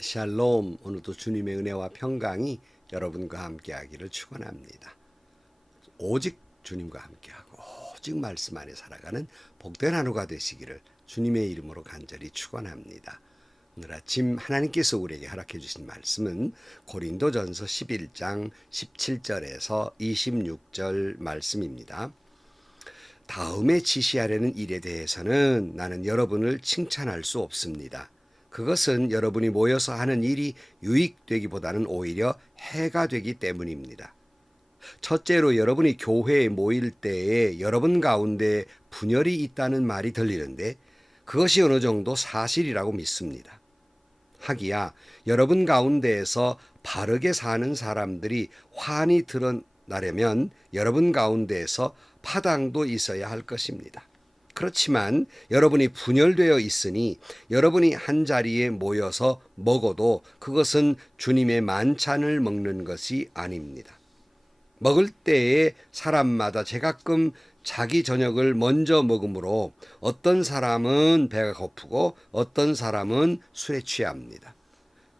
샬롬. 오늘도 주님의 은혜와 평강이 여러분과 함께하기를 축원합니다. 오직 주님과 함께하고 오직 말씀 안에 살아가는 복된 하루가 되시기를 주님의 이름으로 간절히 축원합니다. 오늘 아침 하나님께서 우리에게 허락해 주신 말씀은 고린도전서 11장 17절에서 26절 말씀입니다. 다음에 지시하려는 일에 대해서는 나는 여러분을 칭찬할 수 없습니다. 그것은 여러분이 모여서 하는 일이 유익되기보다는 오히려 해가 되기 때문입니다. 첫째로 여러분이 교회에 모일 때에 여러분 가운데 분열이 있다는 말이 들리는데 그것이 어느 정도 사실이라고 믿습니다. 하기야 여러분 가운데에서 바르게 사는 사람들이 환히 드러나려면 여러분 가운데에서 파당도 있어야 할 것입니다. 그렇지만 여러분이 분열되어 있으니 여러분이 한자리에 모여서 먹어도 그것은 주님의 만찬을 먹는 것이 아닙니다. 먹을 때에 사람마다 제가끔 자기 저녁을 먼저 먹으므로 어떤 사람은 배가 고프고 어떤 사람은 술에 취합니다.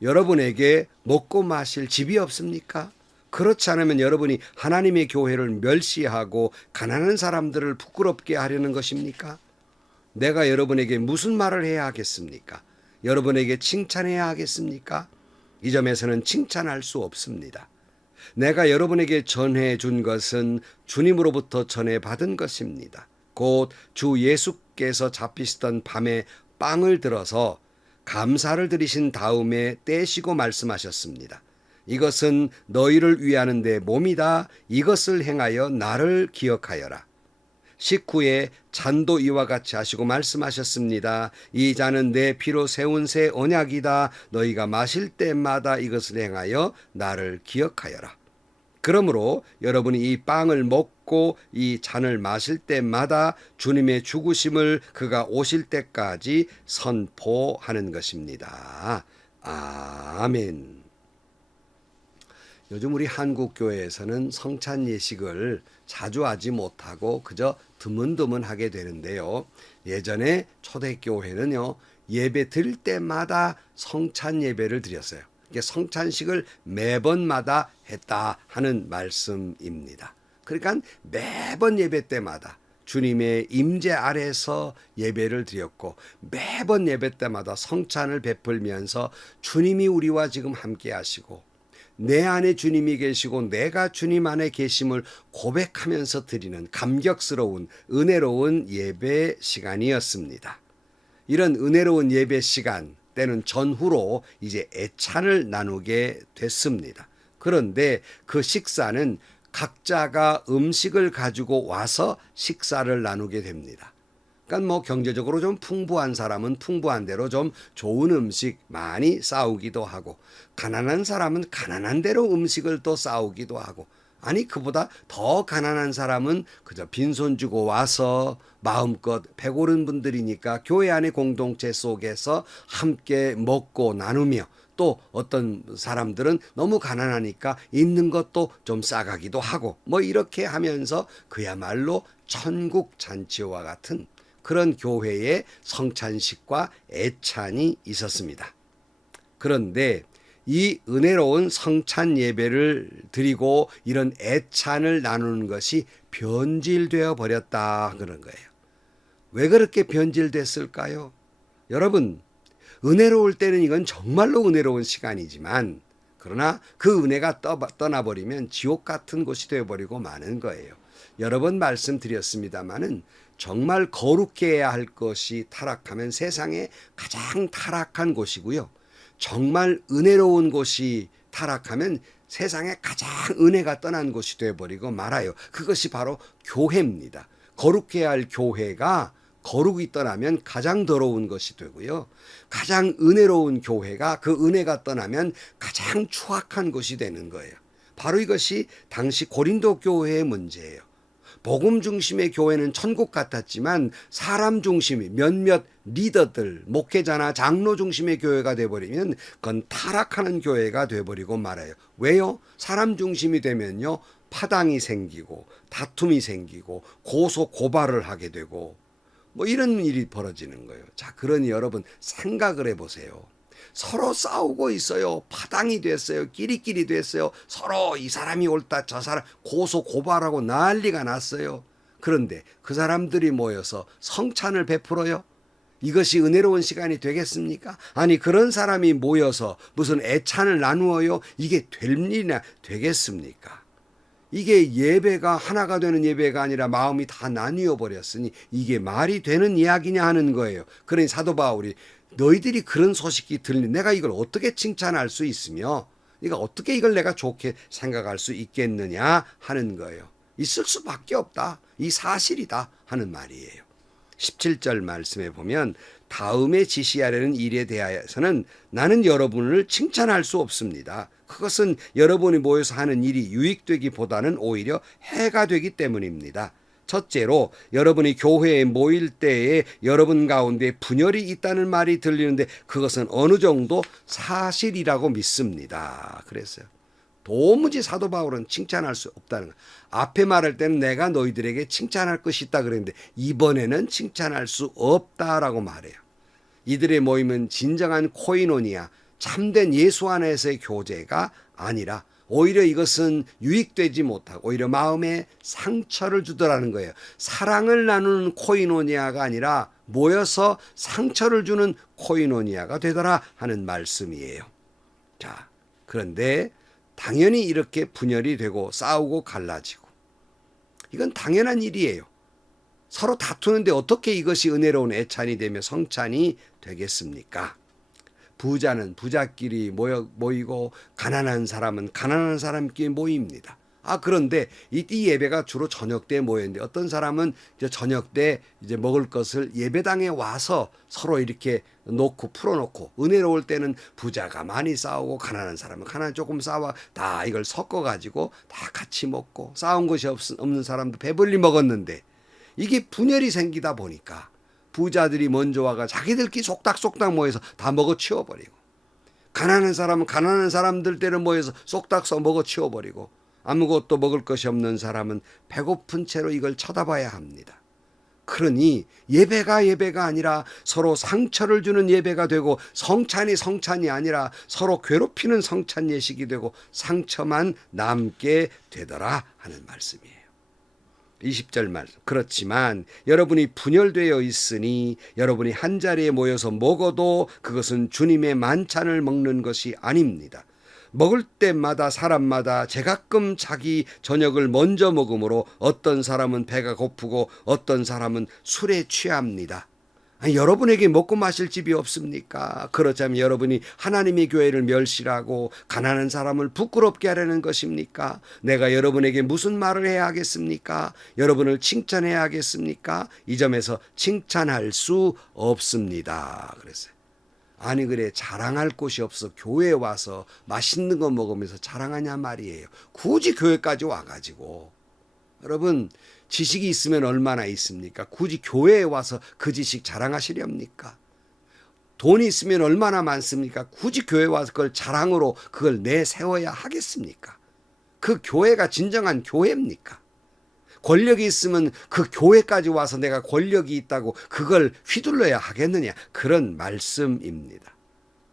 여러분에게 먹고 마실 집이 없습니까? 그렇지 않으면 여러분이 하나님의 교회를 멸시하고 가난한 사람들을 부끄럽게 하려는 것입니까? 내가 여러분에게 무슨 말을 해야 하겠습니까? 여러분에게 칭찬해야 하겠습니까? 이 점에서는 칭찬할 수 없습니다. 내가 여러분에게 전해 준 것은 주님으로부터 전해받은 것입니다. 곧 주 예수께서 잡히시던 밤에 빵을 들어서 감사를 드리신 다음에 떼시고 말씀하셨습니다. 이것은 너희를 위하는 내 몸이다. 이것을 행하여 나를 기억하여라. 식후에 잔도 이와 같이 하시고 말씀하셨습니다. 이 잔은 내 피로 세운 새 언약이다. 너희가 마실 때마다 이것을 행하여 나를 기억하여라. 그러므로 여러분이 이 빵을 먹고 이 잔을 마실 때마다 주님의 죽으심을 그가 오실 때까지 선포하는 것입니다. 아멘. 요즘 우리 한국 교회에서는 성찬 예식을 자주 하지 못하고 그저 드문드문 하게 되는데요. 예전에 초대교회는요, 예배 드릴 때마다 성찬 예배를 드렸어요. 이게 성찬식을 매번마다 했다 하는 말씀입니다. 그러니까 매번 예배 때마다 주님의 임재 아래서 예배를 드렸고 매번 예배 때마다 성찬을 베풀면서 주님이 우리와 지금 함께 하시고 내 안에 주님이 계시고 내가 주님 안에 계심을 고백하면서 드리는 감격스러운 은혜로운 예배 시간이었습니다. 이런 은혜로운 예배 시간 때는 전후로 이제 애찬을 나누게 됐습니다. 그런데 그 식사는 각자가 음식을 가지고 와서 식사를 나누게 됩니다. 그러니까 뭐 경제적으로 좀 풍부한 사람은 풍부한 대로 좀 좋은 음식 많이 싸우기도 하고 가난한 사람은 가난한 대로 음식을 또 싸우기도 하고 아니 그보다 더 가난한 사람은 그저 빈손 주고 와서 마음껏 배고른 분들이니까 교회 안의 공동체 속에서 함께 먹고 나누며 또 어떤 사람들은 너무 가난하니까 있는 것도 좀 싸가기도 하고 뭐 이렇게 하면서 그야말로 천국 잔치와 같은 그런 교회의 성찬식과 애찬이 있었습니다. 그런데 이 은혜로운 성찬 예배를 드리고 이런 애찬을 나누는 것이 변질되어 버렸다 그런 거예요. 왜 그렇게 변질됐을까요? 여러분, 은혜로울 때는 이건 정말로 은혜로운 시간이지만 그러나 그 은혜가 떠나버리면 지옥 같은 곳이 되어버리고 마는 거예요. 여러 번 말씀드렸습니다마는 정말 거룩해야 할 것이 타락하면 세상에 가장 타락한 곳이고요. 정말 은혜로운 곳이 타락하면 세상에 가장 은혜가 떠난 곳이 되어버리고 말아요. 그것이 바로 교회입니다. 거룩해야 할 교회가 거룩이 떠나면 가장 더러운 것이 되고요. 가장 은혜로운 교회가 그 은혜가 떠나면 가장 추악한 것이 되는 거예요. 바로 이것이 당시 고린도 교회의 문제예요. 복음 중심의 교회는 천국 같았지만 사람 중심이 몇몇 리더들, 목회자나 장로 중심의 교회가 돼버리면 그건 타락하는 교회가 돼버리고 말아요. 왜요? 사람 중심이 되면요. 파당이 생기고 다툼이 생기고 고소 고발을 하게 되고 뭐 이런 일이 벌어지는 거예요. 자, 그러니 여러분 생각을 해보세요. 서로 싸우고 있어요. 파당이 됐어요. 끼리끼리 됐어요. 서로 이 사람이 옳다 저 사람 고소 고발하고 난리가 났어요. 그런데 그 사람들이 모여서 성찬을 베풀어요. 이것이 은혜로운 시간이 되겠습니까? 아니 그런 사람이 모여서 무슨 애찬을 나누어요? 이게 될 일이나 되겠습니까? 이게 예배가 하나가 되는 예배가 아니라 마음이 다 나뉘어 버렸으니 이게 말이 되는 이야기냐 하는 거예요. 그러니 사도 바울이 너희들이 그런 소식이 들리 내가 이걸 어떻게 칭찬할 수 있으며 네가 어떻게 이걸 내가 좋게 생각할 수 있겠느냐 하는 거예요. 있을 수밖에 없다. 이 사실이다 하는 말이에요. 17절 말씀에 보면 다음에 지시하려는 일에 대하여서는 나는 여러분을 칭찬할 수 없습니다. 그것은 여러분이 모여서 하는 일이 유익되기보다는 오히려 해가 되기 때문입니다. 첫째로 여러분이 교회에 모일 때에 여러분 가운데 분열이 있다는 말이 들리는데 그것은 어느 정도 사실이라고 믿습니다. 그랬어요. 도무지 사도 바울은 칭찬할 수 없다는 거예요. 앞에 말할 때는 내가 너희들에게 칭찬할 것이 있다 그랬는데 이번에는 칭찬할 수 없다라고 말해요. 이들의 모임은 진정한 코이노니아, 참된 예수 안에서의 교제가 아니라 오히려 이것은 유익되지 못하고 오히려 마음에 상처를 주더라는 거예요. 사랑을 나누는 코이노니아가 아니라 모여서 상처를 주는 코이노니아가 되더라 하는 말씀이에요. 자, 그런데 당연히 이렇게 분열이 되고 싸우고 갈라지고 이건 당연한 일이에요. 서로 다투는데 어떻게 이것이 은혜로운 애찬이 되며 성찬이 되겠습니까? 부자는 부자끼리 모이고 가난한 사람은 가난한 사람끼리 모입니다. 그런데 이 예배가 주로 저녁 때 모였는데 어떤 사람은 이제 저녁 때 이제 먹을 것을 예배당에 와서 서로 이렇게 놓고 풀어놓고 은혜로울 때는 부자가 많이 싸우고 가난한 사람은 가난 조금 싸워 다 이걸 섞어가지고 다 같이 먹고 싸운 것이 없는 사람도 배불리 먹었는데 이게 분열이 생기다 보니까 부자들이 먼저 와가 자기들끼리 속닥속닥 모여서 다 먹어 치워버리고 가난한 사람은 가난한 사람들 때를 모여서 쏙닥 먹어 치워버리고 아무것도 먹을 것이 없는 사람은 배고픈 채로 이걸 쳐다봐야 합니다. 그러니 예배가 아니라 서로 상처를 주는 예배가 되고 성찬이 아니라 서로 괴롭히는 성찬 예식이 되고 상처만 남게 되더라 하는 말씀이에요. 20절 말씀. 그렇지만 여러분이 분열되어 있으니 여러분이 한자리에 모여서 먹어도 그것은 주님의 만찬을 먹는 것이 아닙니다. 먹을 때마다 사람마다 제가끔 자기 저녁을 먼저 먹으므로 어떤 사람은 배가 고프고 어떤 사람은 술에 취합니다. 여러분에게 먹고 마실 집이 없습니까? 그렇다면 여러분이 하나님의 교회를 멸시하고 가난한 사람을 부끄럽게 하려는 것입니까? 내가 여러분에게 무슨 말을 해야 하겠습니까? 여러분을 칭찬해야 하겠습니까? 이 점에서 칭찬할 수 없습니다. 그랬어요. 아니 그래 자랑할 곳이 없어 교회에 와서 맛있는 거 먹으면서 자랑하냐 말이에요. 굳이 교회까지 와가지고 여러분 지식이 있으면 얼마나 있습니까? 굳이 교회에 와서 그 지식 자랑하시렵니까? 돈이 있으면 얼마나 많습니까? 굳이 교회에 와서 그걸 자랑으로 그걸 내세워야 하겠습니까? 그 교회가 진정한 교회입니까? 권력이 있으면 그 교회까지 와서 내가 권력이 있다고 그걸 휘둘러야 하겠느냐? 그런 말씀입니다.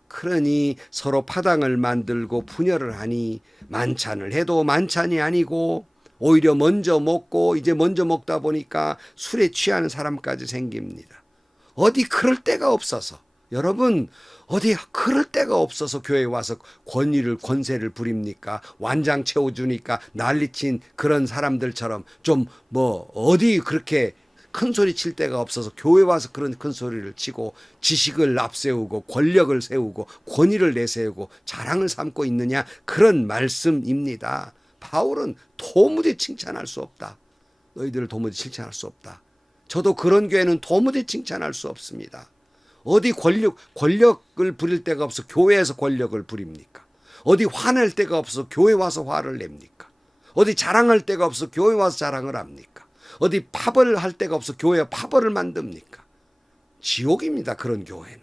그러니 서로 파당을 만들고 분열을 하니 만찬을 해도 만찬이 아니고 오히려 먼저 먹고 이제 먼저 먹다 보니까 술에 취하는 사람까지 생깁니다. 어디 그럴 데가 없어서 여러분 어디 그럴 데가 없어서 교회에 와서 권세를 부립니까? 완장 채워주니까 난리친 그런 사람들처럼 좀 어디 그렇게 큰 소리 칠 데가 없어서 교회 와서 그런 큰 소리를 치고 지식을 앞세우고 권력을 세우고 권위를 내세우고 자랑을 삼고 있느냐 그런 말씀입니다. 바울은 도무지 칭찬할 수 없다. 너희들을 도무지 칭찬할 수 없다. 저도 그런 교회는 도무지 칭찬할 수 없습니다. 어디 권력을 부릴 데가 없어 교회에서 권력을 부립니까? 어디 화낼 데가 없어 교회 와서 화를 냅니까? 어디 자랑할 데가 없어 교회 와서 자랑을 합니까? 어디 파벌을 할 데가 없어 교회에 파벌을 만듭니까? 지옥입니다. 그런 교회는.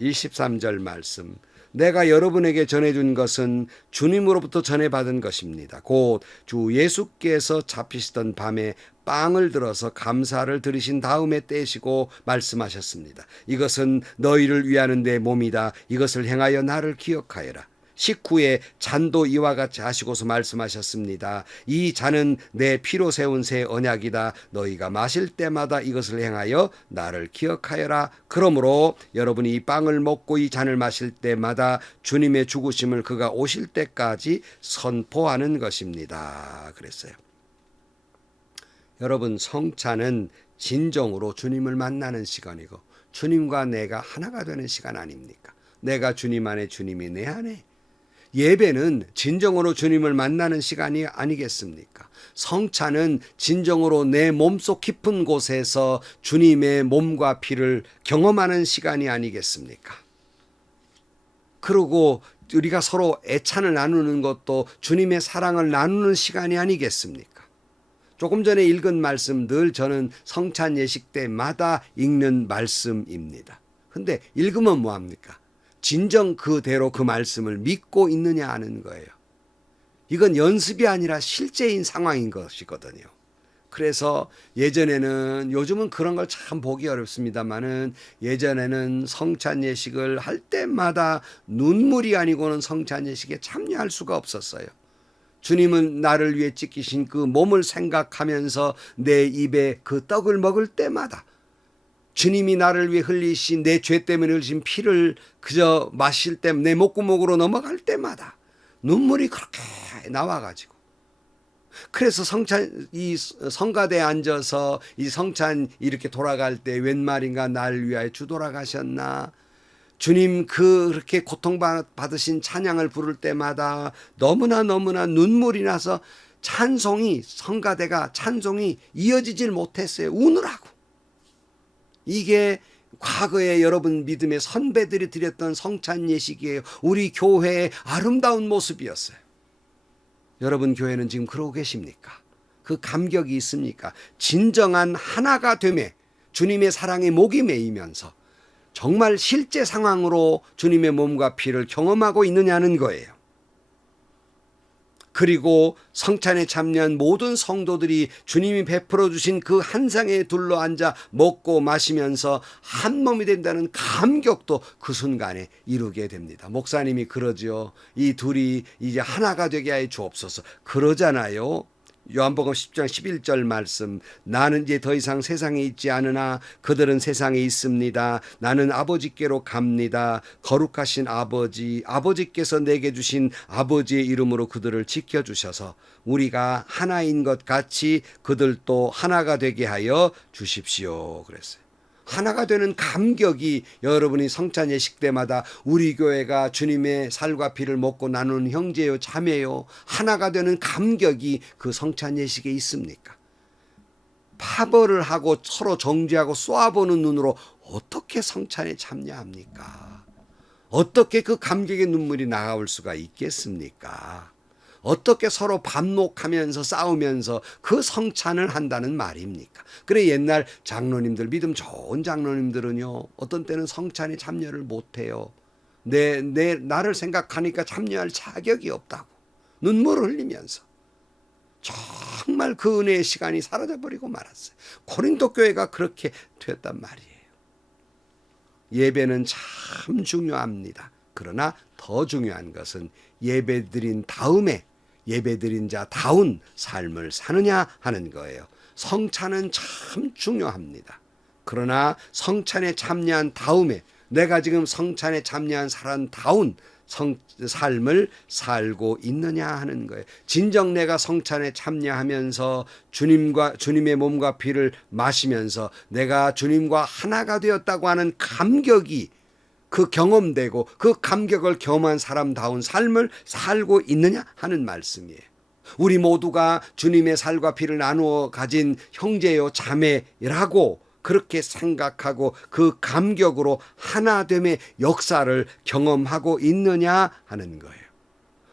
23절 말씀. 내가 여러분에게 전해준 것은 주님으로부터 전해받은 것입니다. 곧 주 예수께서 잡히시던 밤에 빵을 들어서 감사를 드리신 다음에 떼시고 말씀하셨습니다. 이것은 너희를 위하는 내 몸이다. 이것을 행하여 나를 기억하여라. 식후에 잔도 이와 같이 하시고서 말씀하셨습니다. 이 잔은 내 피로 세운 새 언약이다. 너희가 마실 때마다 이것을 행하여 나를 기억하여라. 그러므로 여러분이 이 빵을 먹고 이 잔을 마실 때마다 주님의 죽으심을 그가 오실 때까지 선포하는 것입니다. 그랬어요. 여러분, 성찬은 진정으로 주님을 만나는 시간이고 주님과 내가 하나가 되는 시간 아닙니까? 내가 주님 안에, 주님이 내 안에. 예배는 진정으로 주님을 만나는 시간이 아니겠습니까? 성찬은 진정으로 내 몸속 깊은 곳에서 주님의 몸과 피를 경험하는 시간이 아니겠습니까? 그리고 우리가 서로 애찬을 나누는 것도 주님의 사랑을 나누는 시간이 아니겠습니까? 조금 전에 읽은 말씀 늘 저는 성찬 예식 때마다 읽는 말씀입니다. 근데 읽으면 뭐합니까? 진정 그대로 그 말씀을 믿고 있느냐 하는 거예요. 이건 연습이 아니라 실제인 상황인 것이거든요. 그래서 예전에는, 요즘은 그런 걸 참 보기 어렵습니다만은, 예전에는 성찬 예식을 할 때마다 눈물이 아니고는 성찬 예식에 참여할 수가 없었어요. 주님은 나를 위해 찢기신 그 몸을 생각하면서 내 입에 그 떡을 먹을 때마다, 주님이 나를 위해 흘리신, 내 죄 때문에 흘리신 피를 그저 마실 때, 내 목구멍으로 넘어갈 때마다 눈물이 그렇게 나와가지고, 그래서 이 성가대에 앉아서 이 성찬 이렇게 돌아갈 때 웬 말인가 날 위하여 주 돌아가셨나, 주님 그렇게 고통받으신 찬양을 부를 때마다 너무나 눈물이 나서 성가대가 찬송이 이어지질 못했어요. 우느라고. 이게 과거에 여러분 믿음의 선배들이 드렸던 성찬 예식이에요. 우리 교회의 아름다운 모습이었어요. 여러분 교회는 지금 그러고 계십니까? 그 감격이 있습니까? 진정한 하나가 되매 주님의 사랑에 목이 메이면서 정말 실제 상황으로 주님의 몸과 피를 경험하고 있느냐는 거예요. 그리고 성찬에 참여한 모든 성도들이 주님이 베풀어 주신 그 한 상에 둘러앉아 먹고 마시면서 한 몸이 된다는 감격도 그 순간에 이루게 됩니다. 목사님이 그러죠. 이 둘이 이제 하나가 되게 하여 주옵소서. 그러잖아요. 요한복음 10장 11절 말씀, 나는 이제 더 이상 세상에 있지 않으나 그들은 세상에 있습니다. 나는 아버지께로 갑니다. 거룩하신 아버지께서 내게 주신 아버지의 이름으로 그들을 지켜주셔서 우리가 하나인 것 같이 그들도 하나가 되게 하여 주십시오. 그랬어요. 하나가 되는 감격이 여러분이 성찬 예식 때마다 우리 교회가 주님의 살과 피를 먹고 나누는 형제요 자매요, 하나가 되는 감격이 그 성찬 예식에 있습니까? 파벌을 하고 서로 정죄하고 쏘아보는 눈으로 어떻게 성찬에 참여합니까? 어떻게 그 감격의 눈물이 나올 수가 있겠습니까? 어떻게 서로 반목하면서 싸우면서 그 성찬을 한다는 말입니까? 그래, 옛날 장로님들, 믿음 좋은 장로님들은요, 어떤 때는 성찬에 참여를 못해요. 나를 생각하니까 참여할 자격이 없다고 눈물을 흘리면서 정말 그 은혜의 시간이 사라져버리고 말았어요. 고린도 교회가 그렇게 됐단 말이에요. 예배는 참 중요합니다. 그러나 더 중요한 것은 예배드린 다음에 예배드린 자다운 삶을 사느냐 하는 거예요. 성찬은 참 중요합니다. 그러나 성찬에 참여한 다음에 내가 지금 성찬에 참여한 사람다운 삶을 살고 있느냐 하는 거예요. 진정 내가 성찬에 참여하면서 주님의 몸과 피를 마시면서 내가 주님과 하나가 되었다고 하는 감격이 그 경험되고 그 감격을 경험한 사람다운 삶을 살고 있느냐 하는 말씀이에요. 우리 모두가 주님의 살과 피를 나누어 가진 형제요 자매라고 그렇게 생각하고 그 감격으로 하나됨의 역사를 경험하고 있느냐 하는 거예요.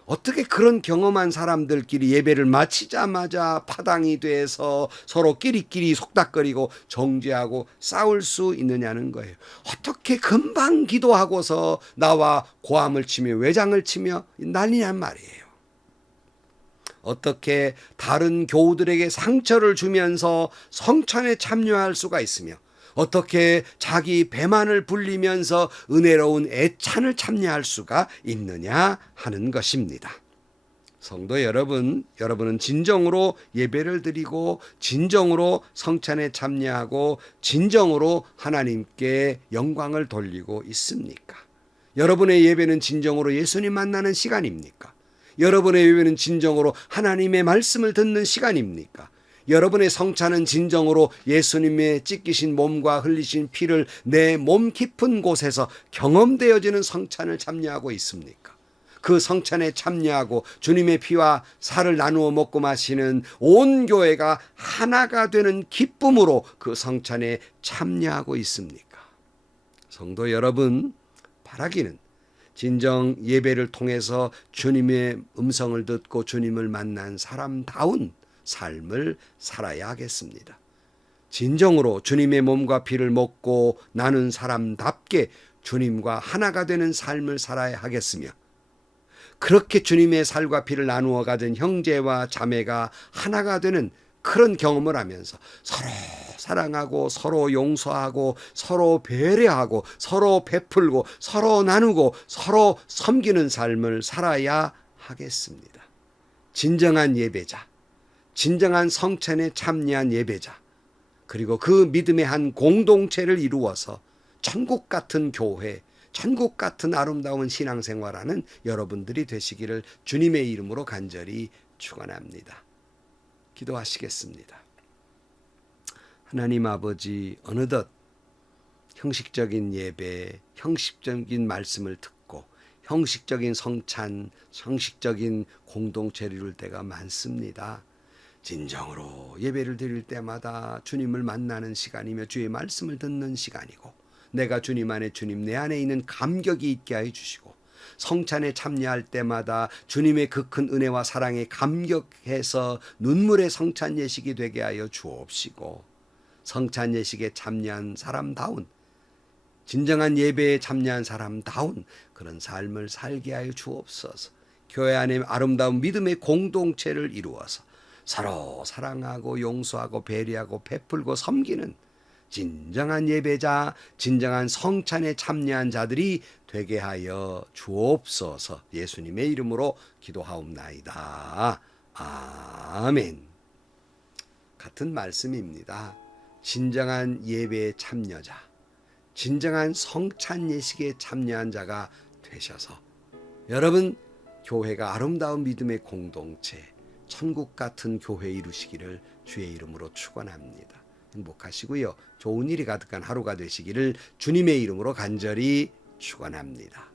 어떻게 그런 경험한 사람들끼리 예배를 마치자마자 파당이 돼서 서로 끼리끼리 속닥거리고 정죄하고 싸울 수 있느냐는 거예요. 어떻게 금방 기도하고서 나와 고함을 치며 외장을 치며 난리냔 말이에요. 어떻게 다른 교우들에게 상처를 주면서 성찬에 참여할 수가 있으며 어떻게 자기 배만을 불리면서 은혜로운 애찬을 참여할 수가 있느냐 하는 것입니다. 성도 여러분, 여러분은 진정으로 예배를 드리고 진정으로 성찬에 참여하고 진정으로 하나님께 영광을 돌리고 있습니까? 여러분의 예배는 진정으로 예수님 만나는 시간입니까? 여러분의 예배는 진정으로 하나님의 말씀을 듣는 시간입니까? 여러분의 성찬은 진정으로 예수님의 찢기신 몸과 흘리신 피를 내 몸 깊은 곳에서 경험되어지는 성찬을 참여하고 있습니까? 그 성찬에 참여하고 주님의 피와 살을 나누어 먹고 마시는 온 교회가 하나가 되는 기쁨으로 그 성찬에 참여하고 있습니까? 성도 여러분, 바라기는 진정 예배를 통해서 주님의 음성을 듣고 주님을 만난 사람다운 삶을 살아야 하겠습니다. 진정으로 주님의 몸과 피를 먹고 나눈 사람답게 주님과 하나가 되는 삶을 살아야 하겠으며 그렇게 주님의 살과 피를 나누어 가진 형제와 자매가 하나가 되는 그런 경험을 하면서 서로 사랑하고 서로 용서하고 서로 배려하고 서로 베풀고 서로 나누고 서로 섬기는 삶을 살아야 하겠습니다. 진정한 예배자, 진정한 성찬에 참여한 예배자, 그리고 그 믿음의 한 공동체를 이루어서 천국 같은 교회, 천국 같은 아름다운 신앙생활하는 여러분들이 되시기를 주님의 이름으로 간절히 축원합니다. 기도하시겠습니다. 하나님 아버지, 어느덧 형식적인 예배, 형식적인 말씀을 듣고 형식적인 성찬, 형식적인 공동체를 이룰 때가 많습니다. 진정으로 예배를 드릴 때마다 주님을 만나는 시간이며 주의 말씀을 듣는 시간이고 내가 주님 안에 주님 내 안에 있는 감격이 있게 하여 주시고 성찬에 참여할 때마다 주님의 그 큰 은혜와 사랑에 감격해서 눈물의 성찬 예식이 되게 하여 주옵시고 성찬 예식에 참여한 사람다운 진정한 예배에 참여한 사람다운 그런 삶을 살게 하여 주옵소서. 교회 안에 아름다운 믿음의 공동체를 이루어서 서로 사랑하고 용서하고 배려하고 베풀고 섬기는 진정한 예배자, 진정한 성찬에 참여한 자들이 되게 하여 주옵소서. 예수님의 이름으로 기도하옵나이다. 아멘. 같은 말씀입니다. 진정한 예배에 참여자, 진정한 성찬 예식에 참여한 자가 되셔서 여러분 교회가 아름다운 믿음의 공동체, 천국 같은 교회 이루시기를 주의 이름으로 축원합니다. 행복하시고요. 좋은 일이 가득한 하루가 되시기를 주님의 이름으로 간절히 축원합니다.